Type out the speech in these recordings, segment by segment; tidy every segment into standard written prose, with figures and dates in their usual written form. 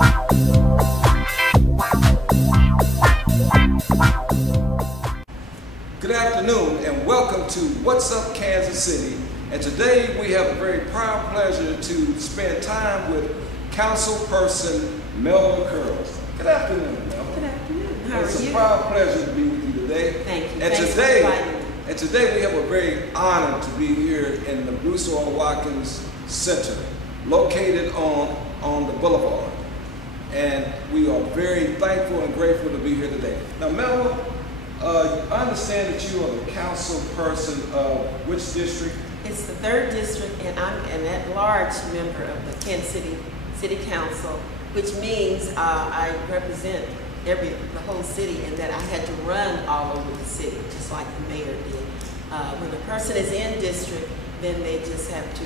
Good afternoon and welcome to What's Up Kansas City. And today we have a very proud pleasure to spend time with Councilperson Melba Curls. Good afternoon, Melba. Good afternoon. How are you? It's a proud pleasure to be with you today. Thank you. And Thanks today, for inviting me. and today we have a very honor to be here in the Bruce Oil Watkins Center, located on the boulevard. And we are very thankful and grateful to be here today. Now, Melba, I understand that you are the council person of which district? It's the 3rd district, and I'm an at-large member of the Kansas City Council, which means I represent the whole city, and that I had to run all over the city, just like the mayor did. When a person is in district, then they just have to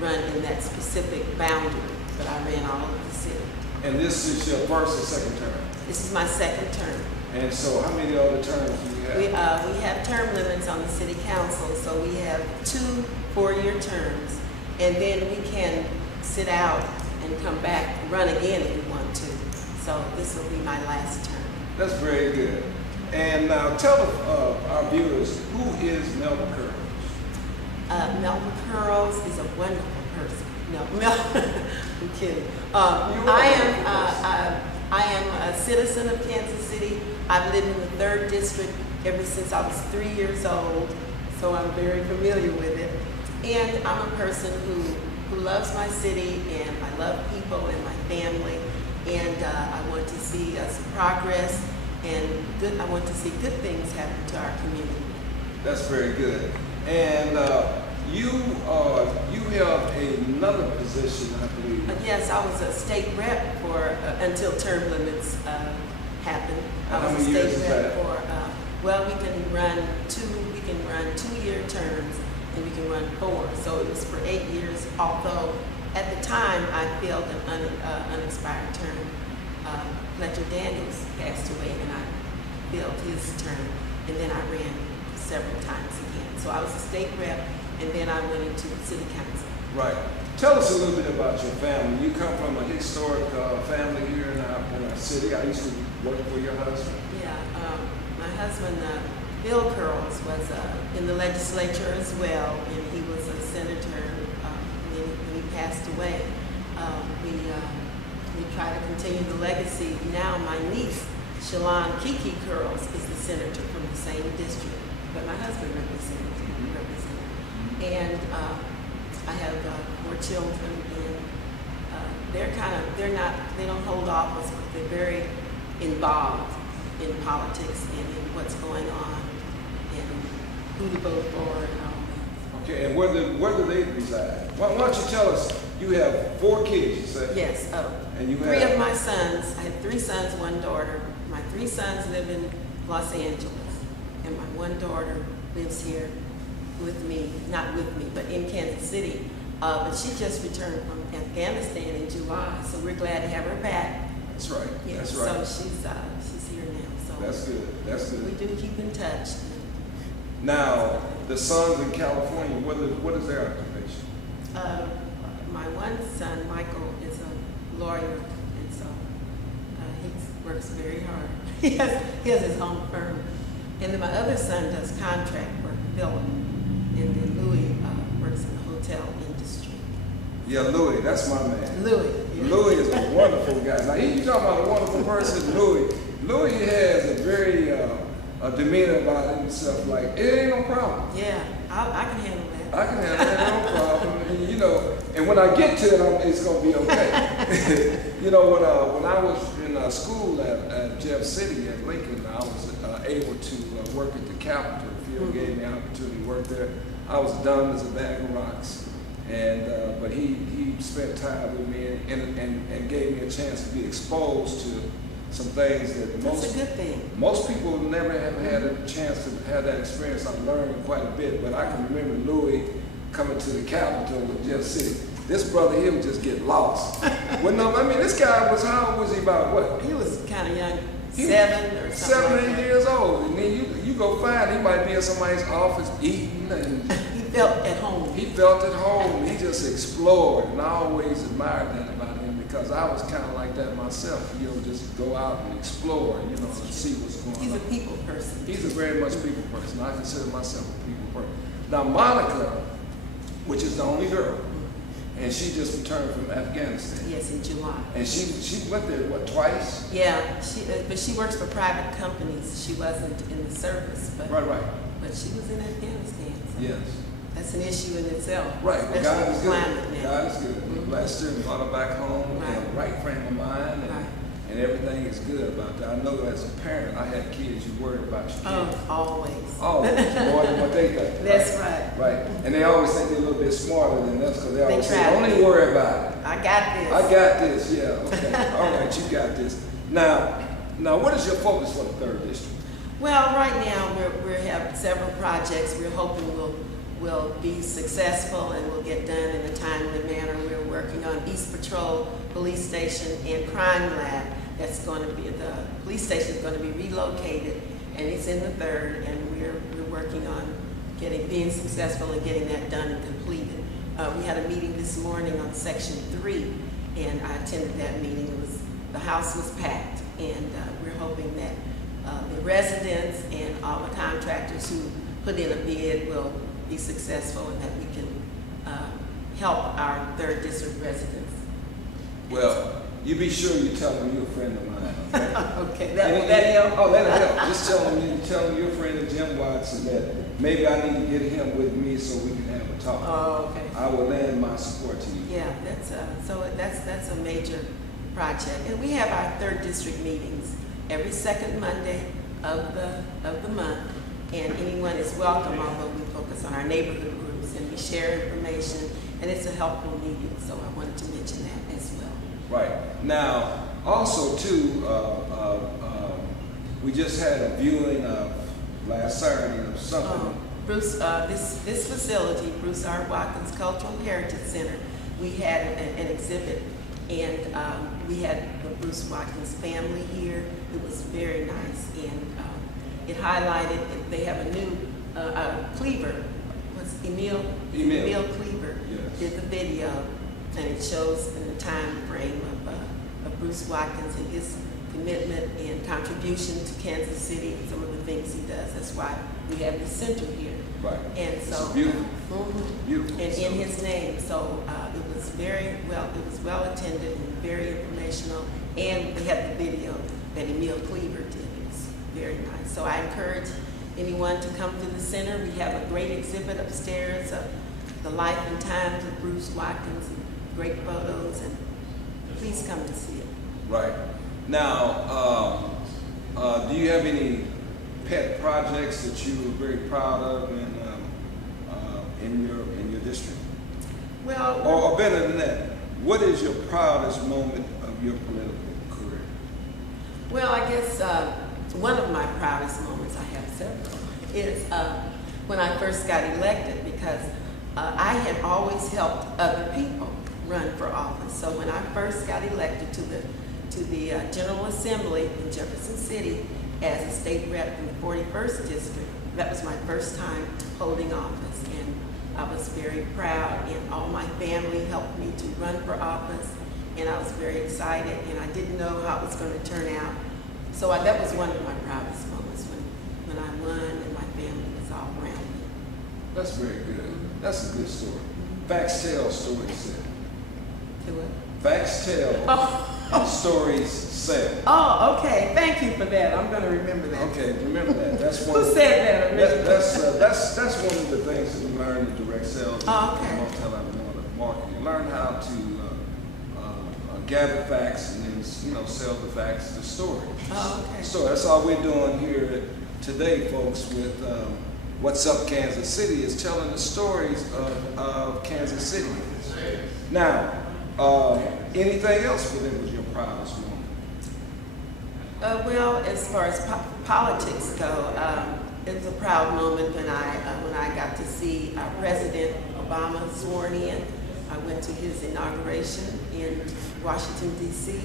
run in that specific boundary, but I ran all over the city. And this is your first or second term? This is my 2nd term. And so how many other terms do you have? We have term limits on the city council, so we have 2 4-year terms, and then we can sit out and come back and run again if we want to. So this will be my last term. That's very good. And now tell our viewers, who is Melba Curls? Melba Curls is a wonderful person. No, I'm kidding. I am a citizen of Kansas City. I've lived in the 3rd district ever since I was 3 years old, so I'm very familiar with it. And I'm a person who loves my city, and I love people and my family, and I want to see us progress, and I want to see good things happen to our community. That's very good. And you held another position, I believe. Yes, I was a state rep for until term limits happened. I was a state rep for well, we can run 2-year terms, and we can run 4. So it was for 8 years. Although at the time I filled an unexpired term. Fletcher Daniels passed away, and I filled his term, and then I ran several times again. So I was a state rep, and then I went into city council. Right. Tell us a little bit about your family. You come from a historic family here in our city. I used to work for your husband. Yeah, my husband, Bill Curls, was in the legislature as well, and he was a senator when he passed away. We try to continue the legacy. Now my niece, Shalon Kiki Curls, is the senator from the same district, but my husband represented. And I have 4 children, and they don't hold office, but they're very involved in politics and in what's going on and who to vote for and all that. Okay, and where do they reside? Why don't you tell us, you have 4 kids, you said? Yes, and you 3 of my sons. I have 3 sons, 1 daughter. My 3 sons live in Los Angeles, and my 1 daughter lives here with me, not with me, but in Kansas City. But she just returned from Afghanistan in July, so we're glad to have her back. That's right. Yeah, that's right. So she's here now. So that's good. That's good. We do keep in touch. Now, the sons in California, what is their occupation? My 1 son, Michael, is a lawyer, and so he works very hard. He has his own firm. And then my other son does contract work, Philip. And then Louis works in the hotel industry. Yeah, Louis, that's my man. Louis. Yeah. Louis is a wonderful guy. Now, you talking about a wonderful person, Louis. Louis has a very a demeanor about himself, like, it ain't no problem. Yeah, I can handle that. I can handle that, no problem. And, and when I get to it, it's going to be okay. When I was in school at Jeff City at Lincoln, I was able to work at the Capitol. Field gave me an opportunity to work there. I was dumb as a bag of rocks, and but he spent time with me and gave me a chance to be exposed to some things that most people never have had a chance to have that experience. I learned quite a bit, but I can remember Louis coming to the Capitol with Jeff City. This brother here would just get lost. Well, no, I mean, this guy was, how old was he, about what? He was kind of young, 7 or something. 7 or 8 like years old. And then you go find, he might be in somebody's office eating, and he felt at home. He felt at home. He just explored, and I always admired that about him, because I was kind of like that myself. You know, just go out and explore, you know, and see what's going on. He's a people person. He's a very much people person. I consider myself a people person. Now, Monica, which is the only girl, and she just returned from Afghanistan. Yes, in July. And she went there, what, twice? Yeah, but she works for private companies. She wasn't in the service, but Right. But she was in Afghanistan. So Yes. that's an issue in itself. Right. Well, God is good. Now. God is good. He blessed her and brought her back home in the right frame of mind, and everything is good about that. I know as a parent, I had kids. You worry about your kids. Oh, always. Always more than what they think. That's right. Right. And they always think they're a little bit smarter than us because they always say, try. "Don't even worry about it. I got this. I got this." Yeah. Okay. All right. You got this. Now, what is your focus for the 3rd district? Well, right now we have several projects. We're hoping will be successful and will get done in a timely manner. We're working on East Patrol Police Station and Crime Lab. That's going to be, the police station is going to be relocated, and it's in the 3rd, and we're working on being successful in getting that done and completed. We had a meeting this morning on Section 3, and I attended that meeting. The house was packed, and we're hoping that the residents and all the contractors who put in a bid will be successful and that we can help our 3rd district residents. Well, you be sure you tell them you're a friend of mine. Okay. Okay, that help? Oh, that'll help. Just tell them you're a friend of Jim Watson, that maybe I need to get him with me so we can have a talk. Oh, okay. I will lend my support to you. Yeah, that's a major project, and we have our 3rd district meetings every 2nd Monday of the month, and anyone is welcome. Although we focus on our neighborhood groups and we share information, and it's a helpful meeting. So I wanted to mention that as well. Right. Now, also too, we just had a viewing of last Saturday of something. Bruce, this facility, Bruce R. Watkins Cultural Heritage Center, we had an exhibit, and we had the Bruce Watkins family here. It was very nice, and it highlighted, they have a new Cleaver, Emil Cleaver, yes, did the video, and it shows in the time frame of Bruce Watkins and his commitment and contribution to Kansas City and some of the things he does. That's why we have the center here. Right. And so it's beautiful. Beautiful. And in his name. So it was well attended and very informational. And they had the video that Emil Cleaver did. It was very nice. So I encourage anyone to come to the center. We have a great exhibit upstairs of the life and times of Bruce Watkins, and great photos, and please come to see it. Right. Now, do you have any pet projects that you were very proud of in your district? Well, or better than that, what is your proudest moment of your political career? Well, I guess one of my proudest moments, I have several, is when I first got elected, because I had always helped other people run for office. So when I first got elected to the General Assembly in Jefferson City as a state rep in the 41st District, that was my first time holding office, and I was very proud, and all my family helped me to run for office, and I was very excited, and I didn't know how it was going to turn out. So that was one of my proudest moments, when I won and my family was all around me. That's very good. That's a good story. Facts tell, stories sell. Do what? Facts tell, stories sell. Oh, okay. Thank you for that. I'm going to remember that. Okay, remember that. That's one. Who said that? That's one of the things that we learn in direct sales. Oh, okay. Marketing. You learn how to gather facts and then sell the facts, the story. Oh, okay. So that's all we're doing here today, folks, with What's Up Kansas City, is telling the stories of Kansas City. Now, anything else that was your proudest moment? Well, as far as politics go, it was a proud moment when I got to see President Obama sworn in. I went to his inauguration in Washington, D.C.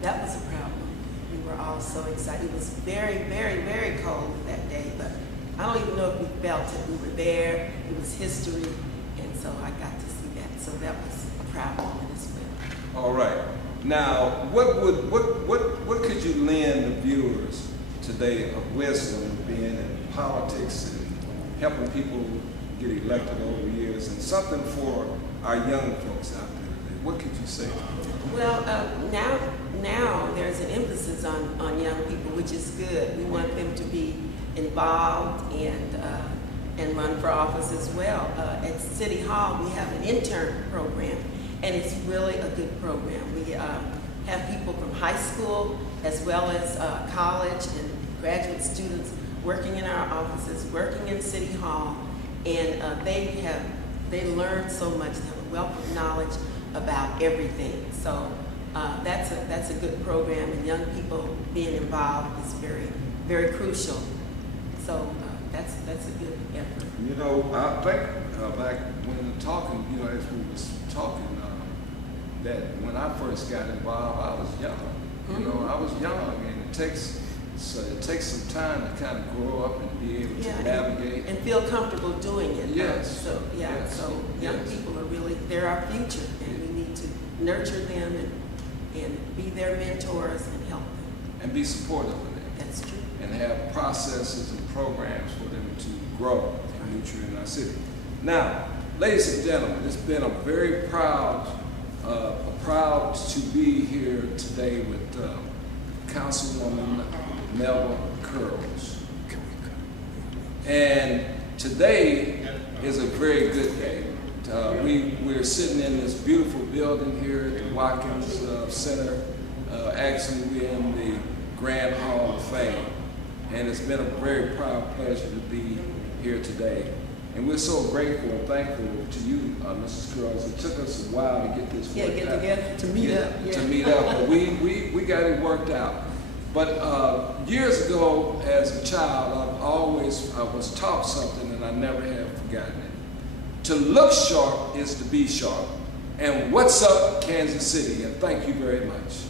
That was a proud moment. We were all so excited. It was very, very, very cold that day, but I don't even know if we felt it. We were there. It was history, and so I got to see that. So that was a proud moment as well. All right. Now, what could you lend the viewers today of wisdom, being in politics and helping people get elected over the years, and something for our young folks out there today? What could you say to them? Well, now there's an emphasis on young people, which is good. We want them to be involved and run for office as well. At City Hall, we have an intern program, and it's really a good program. We have people from high school as well as college and graduate students working in our offices, working in City Hall, and they learn so much. They have a wealth of knowledge about everything. So that's a good program, and young people being involved is very, very crucial. So that's a good effort. You know, I think back when talking, you know, as we was talking, that when I first got involved, I was young. You know, I was young, and it takes some time to kind of grow up and be able to navigate and feel comfortable doing it. Yes. So so young people are really, they're our future, and we need to nurture them and be their mentors and help them. And be supportive of them. That's true. And have processes and programs for them to grow and nurture in our city. Now, ladies and gentlemen, it's been a very proud to be here today with Councilwoman Melba Curls. And today is a very good day. We're sitting in this beautiful building here at the Watkins Center. Actually, we're in the Grand Hall of Fame. And it's been a very proud pleasure to be here today. And we're so grateful and thankful to you, Mrs. Curls. It took us a while to get this worked out. Get together, to meet up. To meet up, but we got it worked out. But years ago, as a child, I was taught something, and I never have forgotten it. To look sharp is to be sharp. And what's up, Kansas City? And thank you very much.